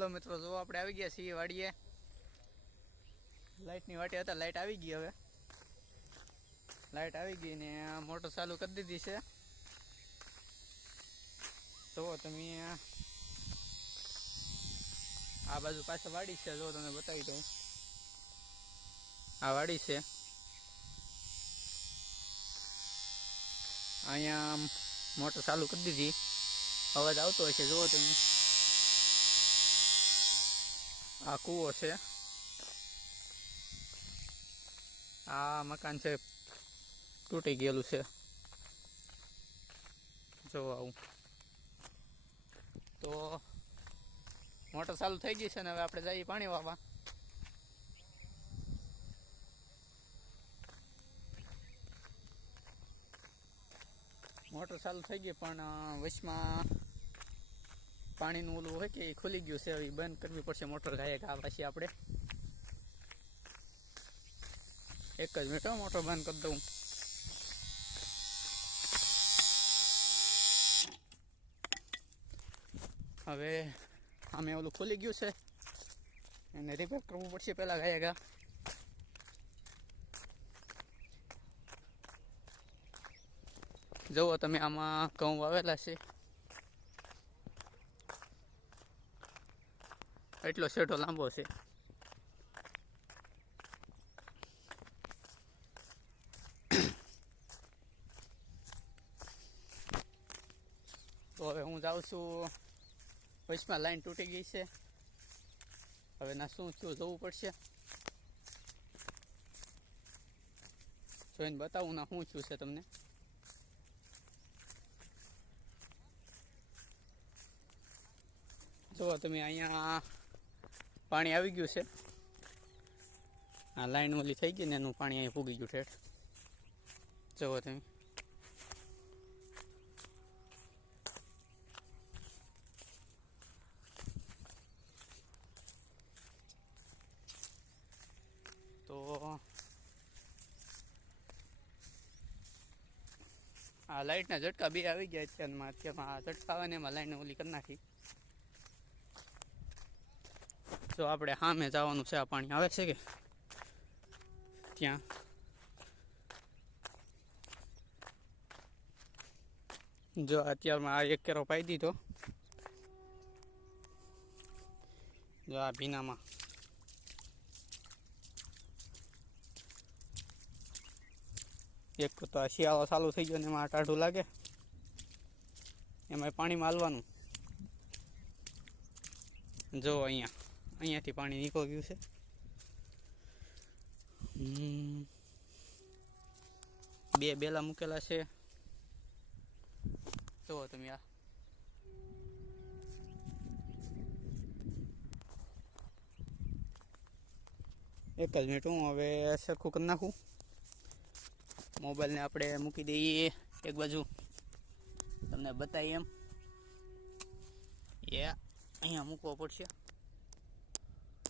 Hello મિત્રો જો આપણે આવી ગયા છીએ વાડીએ. લાઇટની વાટે હતા લાઇટ આવી ગઈ હવે. લાઇટ આવી ગઈ ને મોટર ચાલુ કરી દીધી છે. જુઓ તમે આ. બાજુ પાછળ વાડી છે જો તમને બતાવી દઉં. આ વાડી છે. અહીંયા મોટર ચાલુ કરી દીધી. અવાજ આવતો હશે જુઓ તમે. આ કૂવો છે. આ મકાન છે, તૂટી ગયેલું છે. જો આવું. તો મોટર ચાલુ થઈ ગઈ છે ને હવે આપણે જઈએ પાણી વાવવા. મોટર ચાલુ થઈ ગઈ પણ વચમાં પાણીનું ઓલું હોય કે એ ખુલી ગયું છે, હવે બંધ કરવી પડશે, મોટર ગાયક આ પાછી આપણે. એક જ મિનિટ મોટર બંધ કરી દઉં. હવે આમે ઓલું ખુલી ગયું છે, એને રિપેર કરવું પડશે પહેલાં ગાયક ઘા. જુઓ તમે આમાં ઘઉં વાવેલા છે. એટલો શેઠો લાંબો છે. તો હવે હું જાઉં છું. વચમાં લાઈન તૂટી ગઈ છે. હવે ના શું થયું જોવું પડશે. જોઈને બતાવું ના શું થયું છે તમને. જો તમે અહીંયા પાણી આવી ગયું છે. આ લાઈન ઓલી થઈ ગઈ ને એનું પાણી અહીંયા પૂગી ગયું ઠેઠ. જવો તમે. તો આ લાઈટના ઝટકા બે આવી ગયા અત્યારમાં અત્યારમાં આ ઝટકા આવે ને એમાં લાઈન ઓલી કરી નાખી. જો આપણે સામે જવાનું છે આ પાણી. આવે છે કે? ત્યાં. જો, અત્યારમાં આ એક કેરો પાઈ દીધો. જો, આ ભીનામાં. એક તો આ શિયાળો ચાલુ થઈ ગયો ને એમાં ટાઢું લાગે. એમાં પાણીમાં હાલવાનું. જો, અહીંયા. અહીંયાથી પાણી નીકળી ગયું છે બે બેલા મૂકેલા છે. જુઓ તમે આ. એક જ મિનિટ હું હવે સરખું કરી નાખું. મોબાઈલને આપણે મૂકી દઈએ એક બાજુ. તમને બતાવીએ એમ. એ અહીંયા મૂકવો પડશે.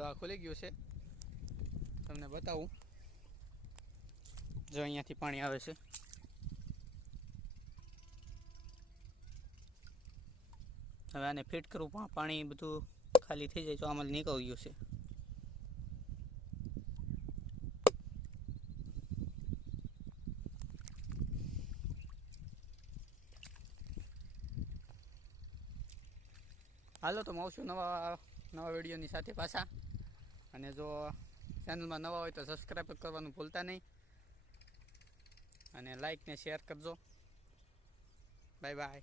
જો આ ખુલી ગયું છે. તમને બતાવું. જો અહીંયાથી પાણી આવે છે. હવે આને ફિટ કરવું પણ પાણી બધું ખાલી થઈ જાય તો આમાં નીકળી ગયું છે. હાલો તો હું નવા નવા વિડીયોની સાથે પાછા. અને જો ચેનલમાં નવા હોય તો સબસ્ક્રાઈબ કરવાનું ભૂલતા નહીં. અને લાઈક ને શેર કરજો. Bye bye